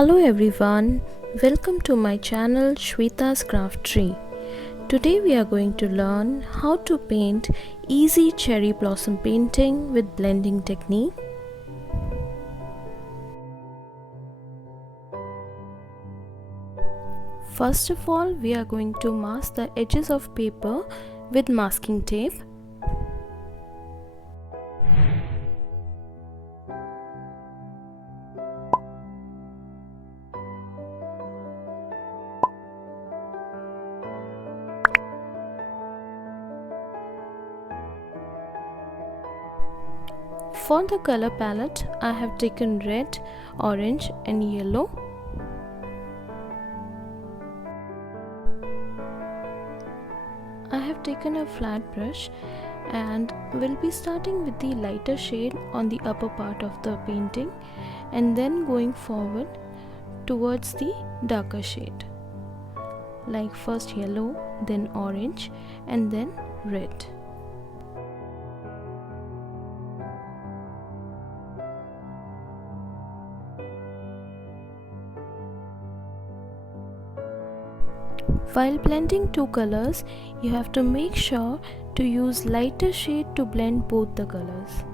Hello everyone, welcome to my channel Shweta's Craft Tree. Today we are going to learn how to paint easy cherry blossom painting with blending technique. First of all, we are going to mask the edges of paper with masking tape. For the color palette, I have taken red, orange and yellow. I have taken a flat brush and will be starting with the lighter shade on the upper part of the painting and then going forward towards the darker shade. Like first yellow, then orange and then red. While blending two colors, you have to make sure to use lighter shade to blend both the colors.